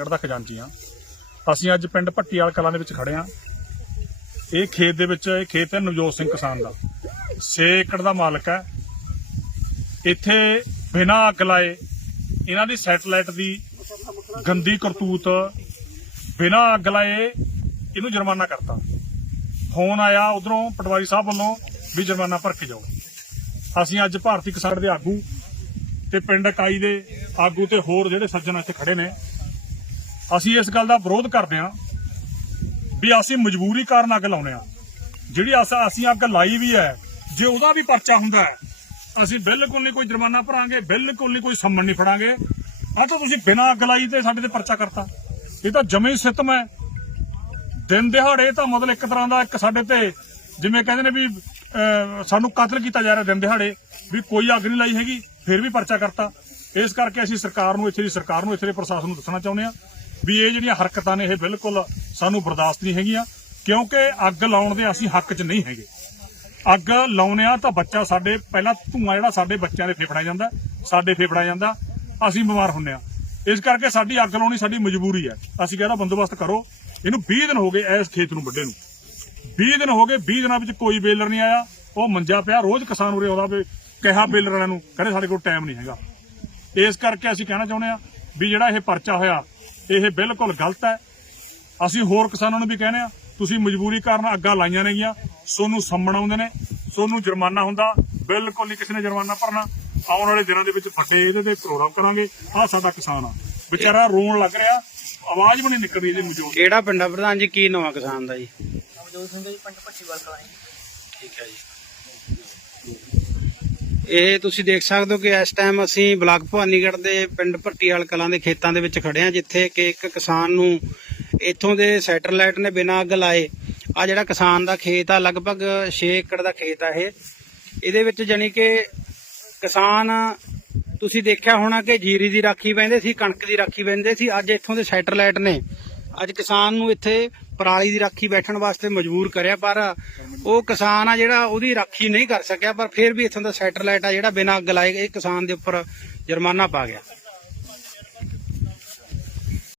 ਭਵਾਨੀਗੜ੍ਹ ਦਾ ਖਜ਼ਾਨਚੀ ਹਾਂ ਅਸੀਂ ਅੱਜ ਪਿੰਡ ਭੱਟੀਵਾਲ ਕਲਾਂ ਦੇ ਵਿੱਚ ਖੜੇ ਹਾਂ। ਇਹ ਖੇਤ ਦੇ ਵਿੱਚ, ਇਹ ਖੇਤ ਹੈ ਨਵਜੋਤ ਸਿੰਘ ਕਿਸਾਨ ਦਾ। 6 ਏਕੜ ਦਾ ਮਾਲਕ ਹੈ। ਇੱਥੇ ਬਿਨਾਂ ਅੱਗ ਲਾਏ ਇਹਨਾਂ ਦੀ ਸੈਟਲਾਈਟ ਦੀ ਗੰਦੀ ਕਰਤੂਤ, ਬਿਨਾਂ ਅੱਗ ਲਾਏ ਇਹਨੂੰ ਜੁਰਮਾਨਾ ਕਰਤਾ। ਫੋਨ ਆਇਆ ਉਧਰੋਂ ਪਟਵਾਰੀ ਸਾਹਿਬ ਵੱਲੋਂ ਵੀ ਜੁਰਮਾਨਾ ਭਰ ਕੇ ਜਾਓ। ਅਸੀਂ ਅੱਜ ਭਾਰਤੀ ਕਿਸਾਨ ਦੇ ਆਗੂ ਤੇ ਪਿੰਡ ਇਕਾਈ ਦੇ ਆਗੂ ਤੇ ਹੋਰ ਜਿਹੜੇ ਸੱਜਣ ਇੱਥੇ ਖੜੇ ਨੇ ਅਸੀਂ ਇਸ ਗੱਲ ਦਾ ਵਿਰੋਧ ਕਰਦੇ ਹਾਂ ਵੀ ਅਸੀਂ ਮਜਬੂਰੀ ਕਾਰਨ ਅੱਗ ਲਾਉਨੇ ਆ ਜਿਹੜੀ ਅਸ- ਅਸੀਂ ਅੱਗ ਲਾਈ ਵੀ ਹੈ, ਜੇ ਉਹਦਾ ਵੀ ਪਰਚਾ ਹੁੰਦਾ ਹੈ, ਅਸੀਂ ਬਿਲਕੁਲ ਨਹੀਂ ਕੋਈ ਜੁਰਮਾਨਾ ਭਰਾਂਗੇ, ਬਿਲਕੁਲ ਨਹੀਂ ਕੋਈ ਸੰਮਣ ਨਹੀਂ ਫੜਾਂਗੇ। ਆ ਤਾਂ ਤੁਸੀਂ ਬਿਨਾਂ ਅੱਗ ਲਾਈ ਤੇ ਸਾਡੇ ਤੇ ਪਰਚਾ ਕਰਤਾ। ਇਹ ਤਾਂ ਜਮੇ ਸਿਤਮ ਹੈ। ਦਿਨ ਦਿਹਾੜੇ ਤਾਂ ਮਤਲਬ ਇੱਕ ਤਰ੍ਹਾਂ ਦਾ ਇੱਕ ਸਾਡੇ ਤੇ ਜਿਵੇਂ ਕਹਿੰਦੇ ਨੇ ਵੀ ਸਾਨੂੰ ਕਤਲ ਕੀਤਾ ਜਾ ਰਿਹਾ ਦਿਨ ਦਿਹਾੜੇ, ਵੀ ਕੋਈ ਅੱਗ ਨਹੀਂ ਲਾਈ ਹੈਗੀ, ਫਿਰ ਵੀ ਪਰਚਾ ਕਰਤਾ। ਇਸ ਕਰਕੇ ਅਸੀਂ ਸਰਕਾਰ ਨੂੰ ਇੱਥੇ ਦੀ ਸਰਕਾਰ ਨੂੰ ਇੱਥੇ ਦੇ ਪ੍ਰਸ਼ਾਸਨ ਨੂੰ ਦੱਸਣਾ ਚਾਹੁੰਦੇ ਆ ਵੀ ਇਹ ਜਿਹੜੀਆਂ ਹਰਕਤਾਂ ਨੇ, ਇਹ ਬਿਲਕੁਲ ਸਾਨੂੰ ਬਰਦਾਸ਼ਤ ਨਹੀਂ ਹੈਗੀਆਂ, ਕਿਉਂਕਿ ਅੱਗ ਲਾਉਣ ਦੇ ਅਸੀਂ ਹੱਕ 'ਚ ਨਹੀਂ ਹੈਗੇ। ਅੱਗ ਲਾਉਨੇ ਆ ਤਾਂ ਬੱਚਾ ਸਾਡੇ, ਪਹਿਲਾਂ ਧੂਆਂ ਜਿਹੜਾ ਸਾਡੇ ਬੱਚਿਆਂ ਦੇ ਫੇਫੜਿਆ ਜਾਂਦਾ, ਸਾਡੇ ਫੇਫੜਿਆ ਜਾਂਦਾ, ਅਸੀਂ ਬਿਮਾਰ ਹੁੰਨੇ ਆ ਇਸ ਕਰਕੇ ਸਾਡੀ ਅੱਗ ਲਾਉਣੀ ਸਾਡੀ ਮਜਬੂਰੀ ਹੈ। ਅਸੀਂ ਕਹਿੰਦਾ ਬੰਦੋਬਸਤ ਕਰੋ। ਇਹਨੂੰ 20 ਦਿਨ ਹੋ ਗਏ ਇਸ ਖੇਤ ਨੂੰ ਵੱਡੇ ਨੂੰ। 20 ਦਿਨ ਹੋ ਗਏ 20 ਦਿਨਾਂ ਵਿੱਚ ਕੋਈ ਬੇਲਰ ਨਹੀਂ ਆਇਆ। ਉਹ ਮੰਜਾ ਪਿਆ, ਰੋਜ਼ ਕਿਸਾਨ ਉਰੇ ਆਉਂਦਾ ਵੀ ਕਿਹਾ ਬੇਲਰ ਵਾਲਿਆਂ ਨੂੰ, ਕਹਿੰਦੇ ਸਾਡੇ ਕੋਲ ਟਾਈਮ ਨਹੀਂ ਹੈਗਾ। ਇਸ ਕਰਕੇ ਅਸੀਂ ਕਹਿਣਾ ਚਾਹੁੰਦੇ ਆ ਵੀ ਜਿਹੜਾ ਇਹ ਪਰਚਾ ਹੋਇਆ ਇਹ ਬਿਲਕੁਲ ਗਲਤ ਹੈ। ਅਸੀਂ ਹੋਰ ਕਿਸਾਨਾਂ ਨੂੰ ਵੀ ਕਹਿੰਦੇ ਆ ਤੁਸੀਂ ਮਜਬੂਰੀ ਕਾਰਨ ਅੱਗਾ ਲਾਈਆਂ ਨੇਗੀਆਂ। ਸੋਨੂੰ ਸੰਮਣ ਆਉਂਦੇ ਨੇ ਸੋਨੂੰ ਜੁਰਮਾਨਾ ਹੁੰਦਾ। ਬਿਲਕੁਲ ਨਹੀਂ ਕਿਸੇ ਨੇ ਜੁਰਮਾਨਾ ਭਰਨਾ। ਆਉਣ ਵਾਲੇ ਦਿਨਾਂ ਦੇ ਵਿੱਚ ਵੱਡੇ ਇਹਦੇ ਤੇ ਪ੍ਰੋਗਰਾਮ ਕਰਾਂਗੇ। ਆਹ ਸਾਡਾ ਕਿਸਾਨ ਆ। ਵਿਚਾਰਾ ਰੋਣ ਲੱਗ ਰਿਹਾ। ਆਵਾਜ਼ ਵੀ ਨਹੀਂ ਨਿਕਲਦੀ ਇਹਦੀ ਮੌਜੂਦ। ਕਿਹੜਾ ਪਿੰਡ ਆ ਪ੍ਰਧਾਨ ਜੀ? ਕੀ ਨਵਾਂ ਕਿਸਾਨ ਦਾ ਜੀ? ਨਵਜੋਤ ਸਿੰਘ ਜੀ ਪਿੰਡ ਭੱਟੀ ਵਾਲ ਕਲਾਂ ਠੀਕ ਹੈ ਜੀ। ਇਹ ਤੁਸੀਂ ਦੇਖ ਸਕਦੇ ਹੋ ਕਿ ਇਸ ਟਾਈਮ ਅਸੀਂ ਬਲਾਕ ਭਵਾਨੀਗੜ੍ਹ ਦੇ ਪਿੰਡ ਭੱਟੀਵਾਲ ਕਲਾਂ ਦੇ ਖੇਤਾਂ ਦੇ ਵਿੱਚ ਖੜੇ ਹਾਂ, ਜਿੱਥੇ ਕਿ ਇੱਕ ਕਿਸਾਨ ਨੂੰ ਇੱਥੋਂ ਦੇ ਸੈਟਰਲਾਈਟ ਨੇ ਬਿਨਾਂ ਅੱਗ ਲਾਏ ਆ ਜਿਹੜਾ ਕਿਸਾਨ ਦਾ ਖੇਤ ਆ, ਲਗਭਗ 6 ਏਕੜ ਦਾ ਖੇਤ ਆ ਇਹ। ਇਹਦੇ ਵਿੱਚ ਜਾਣੀ ਕਿ ਕਿਸਾਨ, ਤੁਸੀਂ ਦੇਖਿਆ ਹੋਣਾ ਕਿ ਜੀਰੀ ਦੀ ਰਾਖੀ ਬਹਿੰਦੇ ਸੀ, ਕਣਕ ਦੀ ਰਾਖੀ ਬਹਿੰਦੇ ਸੀ, ਅੱਜ ਇੱਥੋਂ ਦੇ ਸੈਟਰਲਾਈਟ ਨੇ। ਅੱਜ ਕਿਸਾਨ ਨੂੰ ਇੱਥੇ ਪਰਾਲੀ ਦੀ ਰਾਖੀ ਬੈਠਣ ਵਾਸਤੇ ਮਜਬੂਰ ਕਰਿਆ, ਪਰ ਉਹ ਕਿਸਾਨ ਆ ਜਿਹੜਾ ਉਹਦੀ ਰਾਖੀ ਨਹੀਂ ਕਰ ਸਕਿਆ, ਪਰ ਫਿਰ ਵੀ ਇਥੋਂ ਦਾ ਸੈਟਲਾਈਟ ਆ ਜਿਹੜਾ ਬਿਨਾਂ ਅੱਗ ਲਾਏ ਇਹ ਕਿਸਾਨ ਦੇ ਉੱਪਰ ਜੁਰਮਾਨਾ ਪਾ ਗਿਆ।